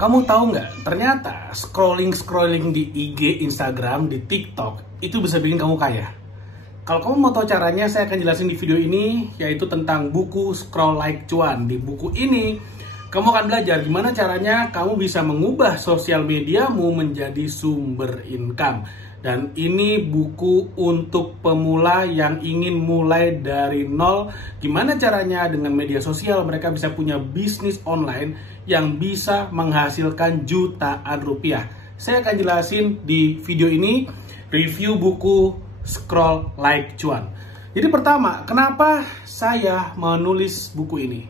Kamu tahu nggak, ternyata scrolling di IG, Instagram, di TikTok, itu bisa bikin kamu kaya. Kalau kamu mau tahu caranya, saya akan jelasin di video ini, yaitu tentang buku Scroll Like Cuan. Di buku ini, kamu akan belajar gimana caranya kamu bisa mengubah sosial mediamu menjadi sumber income. Dan ini buku untuk pemula yang ingin mulai dari nol. Gimana caranya dengan media sosial mereka bisa punya bisnis online yang bisa menghasilkan jutaan rupiah. Saya akan jelasin di video ini review buku Scroll Like Cuan. Jadi pertama, kenapa saya menulis buku ini?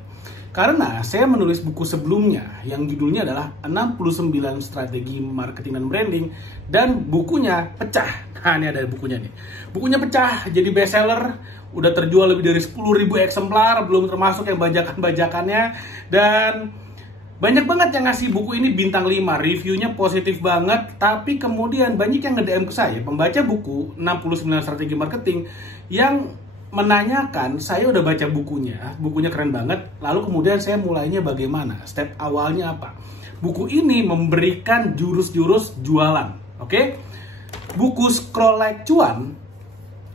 Karena saya menulis buku sebelumnya yang judulnya adalah 69 Strategi Marketing dan Branding, dan bukunya pecah. Nah, ini ada bukunya nih. Bukunya pecah, jadi bestseller, udah terjual lebih dari 10.000 eksemplar, belum termasuk yang bajakan-bajakannya, dan banyak banget yang ngasih buku ini bintang 5, reviewnya positif banget. Tapi kemudian banyak yang nge-DM ke saya, pembaca buku 69 Strategi Marketing, yang menanyakan, saya udah baca bukunya keren banget, lalu kemudian saya mulainya bagaimana, step awalnya apa. Buku ini memberikan jurus-jurus jualan, oke? Buku Scroll Like Cuan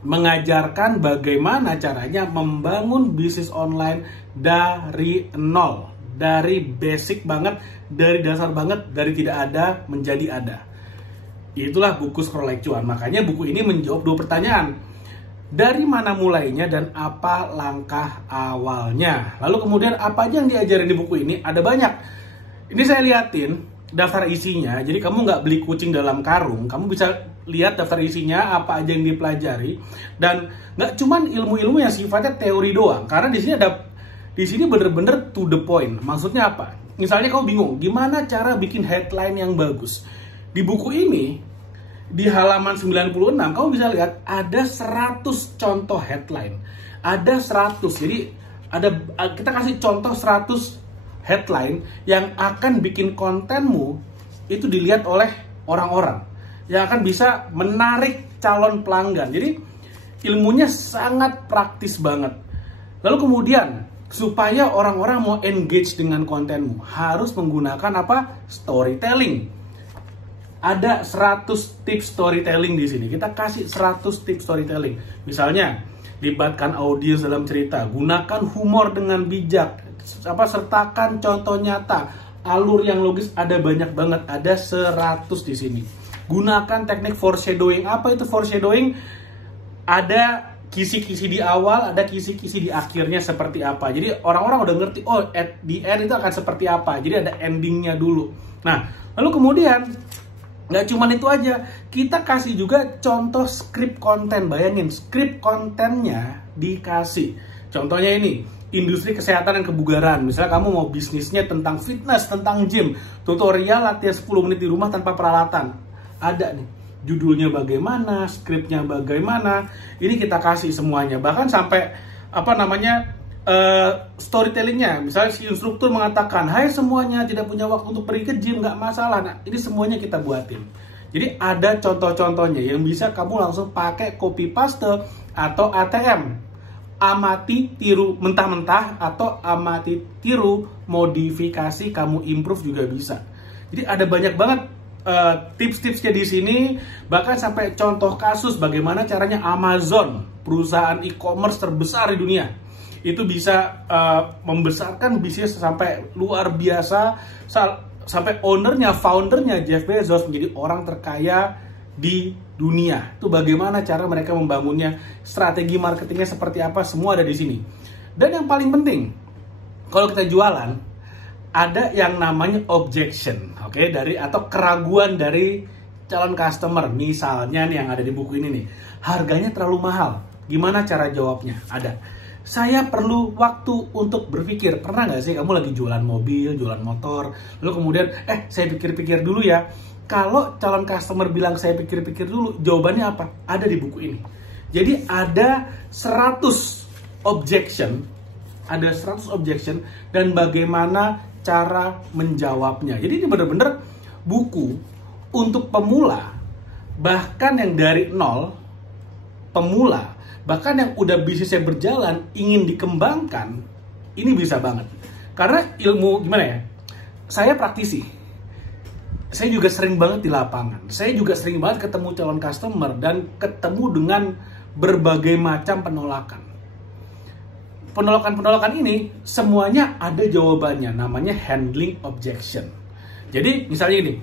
mengajarkan bagaimana caranya membangun bisnis online dari nol, dari basic banget, dari dasar banget, dari tidak ada menjadi ada. Itulah buku Scroll Like Cuan. Makanya buku ini menjawab 2 pertanyaan. Dari mana mulainya dan apa langkah awalnya. Lalu kemudian apa aja yang diajarin di buku ini? Ada banyak. Ini saya liatin daftar isinya. Jadi kamu nggak beli kucing dalam karung. Kamu bisa lihat daftar isinya, apa aja yang dipelajari. Dan nggak cuman ilmu-ilmu yang sifatnya teori doang. Karena di sini bener-bener to the point. Maksudnya apa? Misalnya kamu bingung, gimana cara bikin headline yang bagus? Di buku ini, di halaman 96, kamu bisa lihat ada 100 contoh headline. Ada 100, jadi kita kasih contoh 100 headline yang akan bikin kontenmu itu dilihat oleh orang-orang, yang akan bisa menarik calon pelanggan. Jadi ilmunya sangat praktis banget. Lalu kemudian, supaya orang-orang mau engage dengan kontenmu, harus menggunakan apa? Storytelling. Ada 100 tips storytelling di sini. Kita kasih 100 tips storytelling. Misalnya, libatkan audiens dalam cerita, gunakan humor dengan bijak, sertakan contoh nyata, alur yang logis, ada banyak banget, ada 100 di sini. Gunakan teknik foreshadowing. Apa itu foreshadowing? Ada kisi-kisi di awal, ada kisi-kisi di akhirnya seperti apa. Jadi orang-orang udah ngerti, oh at the end itu akan seperti apa. Jadi ada endingnya dulu. Nah, lalu kemudian nggak cuma itu aja, kita kasih juga contoh script konten. Bayangin, script kontennya dikasih. Contohnya ini, industri kesehatan dan kebugaran. Misalnya kamu mau bisnisnya tentang fitness, tentang gym, tutorial latihan 10 menit di rumah tanpa peralatan. Ada nih, judulnya bagaimana, skripnya bagaimana, ini kita kasih semuanya. Bahkan sampai storytellingnya. Misalnya si instruktur mengatakan, hai semuanya, tidak punya waktu untuk pergi ke gym, nggak masalah. Nah, ini semuanya kita buatin. Jadi ada contoh-contohnya yang bisa kamu langsung pakai copy paste atau ATM. Amati, tiru mentah-mentah, atau amati, tiru, modifikasi, kamu improve juga bisa. Jadi ada banyak banget tips-tipsnya di sini. Bahkan sampai contoh kasus bagaimana caranya Amazon, perusahaan e-commerce terbesar di dunia, itu bisa membesarkan bisnis sampai luar biasa, sampai foundernya Jeff Bezos menjadi orang terkaya di dunia. Itu bagaimana cara mereka membangunnya, strategi marketingnya seperti apa, semua ada di sini. Dan yang paling penting, kalau kita jualan, ada yang namanya objection, oke, atau keraguan dari calon customer. Misalnya nih yang ada di buku ini nih, harganya terlalu mahal. Gimana cara jawabnya? Ada. Saya perlu waktu untuk berpikir. Pernah nggak sih kamu lagi jualan mobil, jualan motor, lalu kemudian, saya pikir-pikir dulu ya. Kalau calon customer bilang saya pikir-pikir dulu, jawabannya apa? Ada di buku ini. Jadi ada 100 objection, dan bagaimana cara menjawabnya. Jadi ini benar-benar buku untuk pemula, bahkan yang dari nol, pemula, bahkan yang udah bisnisnya berjalan, ingin dikembangkan, ini bisa banget. Karena ilmu, gimana ya, saya praktisi. saya juga sering banget di lapangan. Saya juga sering banget ketemu calon customer dan ketemu dengan berbagai macam penolakan. Penolakan-penolakan ini semuanya ada jawabannya, namanya handling objection. Jadi misalnya ini,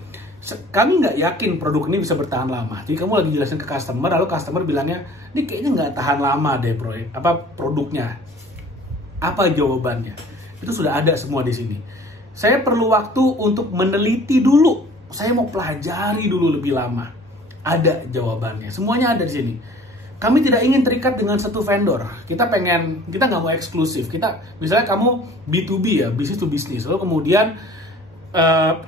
kami nggak yakin produk ini bisa bertahan lama. Jadi kamu lagi jelasin ke customer, lalu customer bilangnya, ini kayaknya nggak tahan lama deh produknya. Apa jawabannya? Itu sudah ada semua di sini. Saya perlu waktu untuk meneliti dulu. Saya mau pelajari dulu lebih lama. Ada jawabannya. Semuanya ada di sini. Kami tidak ingin terikat dengan satu vendor. Kita nggak mau eksklusif. Misalnya kamu B2B ya, business to business. Lalu kemudian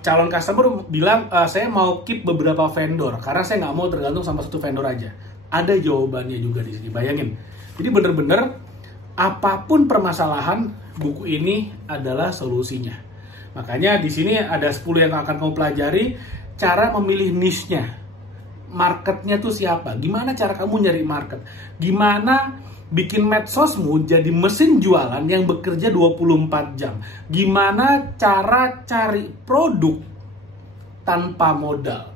calon customer bilang, saya mau keep beberapa vendor karena saya nggak mau tergantung sama satu vendor aja. Ada jawabannya juga di sini. Bayangin. Jadi bener-bener apapun permasalahan, buku ini adalah solusinya. Makanya di sini ada 10 yang akan kamu pelajari, cara memilih niche-nya. Marketnya tuh siapa? Gimana cara kamu nyari market? Gimana bikin medsosmu jadi mesin jualan yang bekerja 24 jam? Gimana cara cari produk tanpa modal?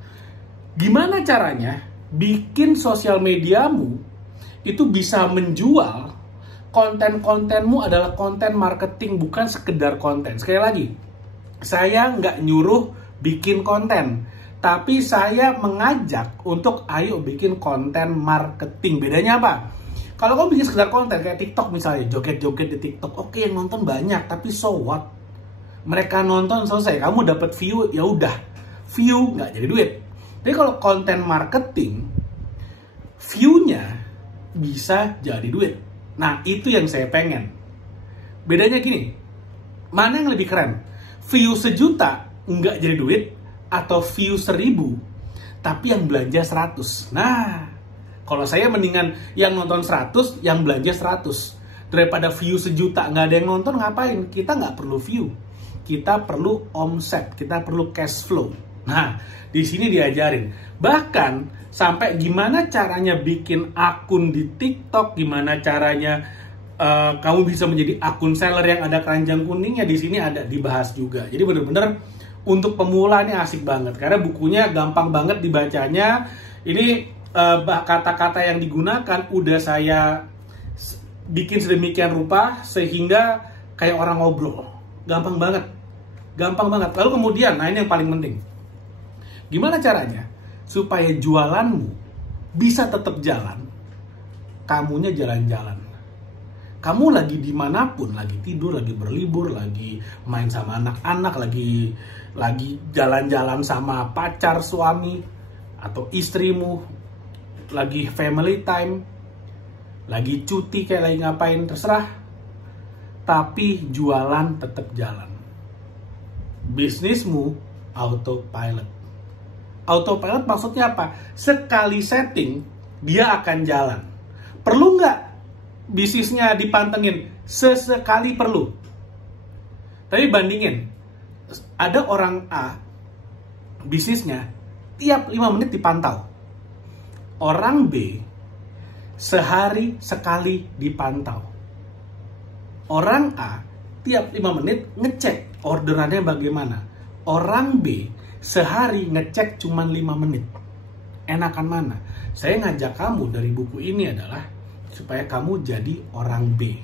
Gimana caranya bikin sosial mediamu itu bisa menjual? Konten-kontenmu adalah konten marketing, bukan sekedar konten. Sekali lagi, saya nggak nyuruh bikin konten, tapi saya mengajak untuk ayo bikin konten marketing. Bedanya apa? Kalau kamu bikin sekedar konten kayak TikTok misalnya, joget-joget di TikTok, oke, yang nonton banyak, tapi so what? Mereka nonton selesai, kamu dapat view, ya udah, view nggak jadi duit. Jadi kalau konten marketing, view-nya bisa jadi duit. Nah, itu yang saya pengen. Bedanya gini, mana yang lebih keren? View 1 juta nggak jadi duit, atau view 1000 tapi yang belanja 100. Nah, kalau saya mendingan yang nonton 100, yang belanja 100. Daripada view 1 juta nggak ada yang nonton, ngapain? Kita nggak perlu view. Kita perlu omset, kita perlu cash flow. Nah, di sini diajarin. Bahkan sampai gimana caranya bikin akun di TikTok, gimana caranya kamu bisa menjadi akun seller yang ada keranjang kuningnya, di sini ada dibahas juga. Jadi benar-benar untuk pemula ini asik banget karena bukunya gampang banget dibacanya. Ini kata-kata yang digunakan udah saya bikin sedemikian rupa sehingga kayak orang ngobrol. Gampang banget. Gampang banget. Lalu kemudian, nah ini yang paling penting. Gimana caranya supaya jualanmu bisa tetap jalan? Kamunya jalan-jalan. Kamu lagi dimanapun, lagi tidur, lagi berlibur, lagi main sama anak-anak, lagi jalan-jalan sama pacar, suami, atau istrimu, lagi family time, lagi cuti, kayak lagi ngapain, terserah. Tapi jualan tetap jalan. Bisnismu autopilot. Autopilot maksudnya apa? Sekali setting, dia akan jalan. Perlu nggak bisnisnya dipantengin? Sesekali perlu. Tapi bandingin, ada orang A, bisnisnya tiap 5 menit dipantau. Orang B, sehari sekali dipantau. Orang A, tiap 5 menit ngecek orderannya bagaimana. Orang B, sehari ngecek cuma 5 menit. Enakan mana? Saya ngajak kamu dari buku ini adalah supaya kamu jadi orang B.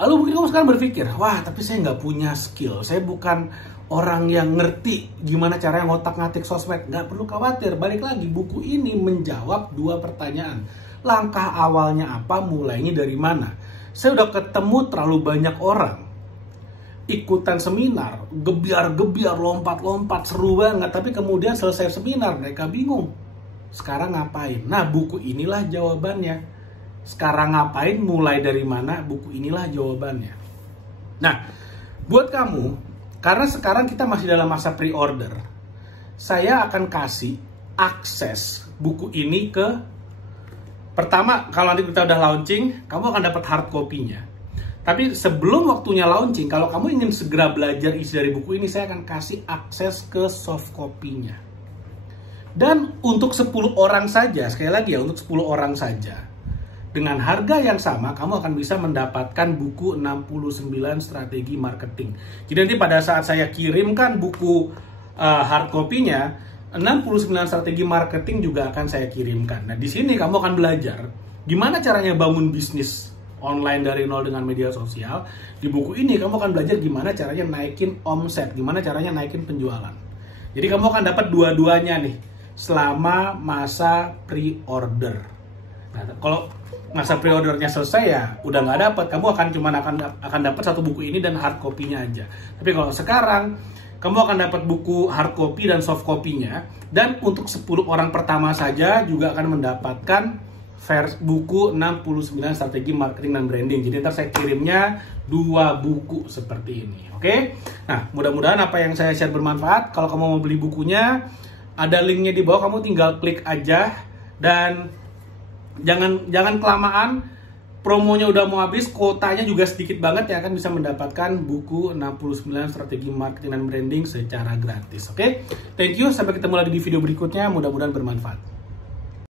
Lalu mungkin kamu sekarang berpikir, wah tapi saya nggak punya skill, saya bukan orang yang ngerti gimana caranya ngotak-ngatik sosmed. Nggak perlu khawatir, balik lagi, buku ini menjawab 2 pertanyaan. Langkah awalnya apa, mulainya dari mana? Saya udah ketemu terlalu banyak orang ikutan seminar, gebiar-gebiar, lompat-lompat, seru banget, tapi kemudian selesai seminar mereka bingung sekarang ngapain. Nah, buku inilah jawabannya. Sekarang ngapain, mulai dari mana, buku inilah jawabannya. Nah, buat kamu, karena sekarang kita masih dalam masa pre-order, saya akan kasih akses buku ini ke, pertama, kalau nanti kita udah launching, kamu akan dapat hard copy-nya. Tapi sebelum waktunya launching, kalau kamu ingin segera belajar isi dari buku ini, saya akan kasih akses ke soft copy-nya. Dan untuk 10 orang saja, sekali lagi ya, untuk 10 orang saja, dengan harga yang sama, kamu akan bisa mendapatkan buku 69 strategi marketing. Jadi nanti pada saat saya kirimkan buku hard copy-nya, 69 strategi marketing juga akan saya kirimkan. Nah, di sini kamu akan belajar gimana caranya bangun bisnis online dari nol dengan media sosial. Di buku ini kamu akan belajar gimana caranya naikin omset, gimana caranya naikin penjualan. Jadi kamu akan dapat dua-duanya nih selama masa pre-order. Nah, kalau masa pre-ordernya selesai ya udah nggak dapat, kamu akan dapat satu buku ini dan hard copy-nya aja. Tapi kalau sekarang kamu akan dapat buku hard copy dan soft copy-nya, dan untuk 10 orang pertama saja juga akan mendapatkan buku 69 strategi marketing dan branding. Jadi ntar saya kirimnya 2 buku seperti ini. Oke? Nah, mudah-mudahan apa yang saya share bermanfaat. Kalau kamu mau beli bukunya, ada linknya di bawah, kamu tinggal klik aja. Dan jangan kelamaan, promonya udah mau habis, kuotanya juga sedikit banget yang akan bisa mendapatkan buku 69 strategi marketing dan branding secara gratis. Oke? Thank you, sampai ketemu lagi di video berikutnya, mudah-mudahan bermanfaat.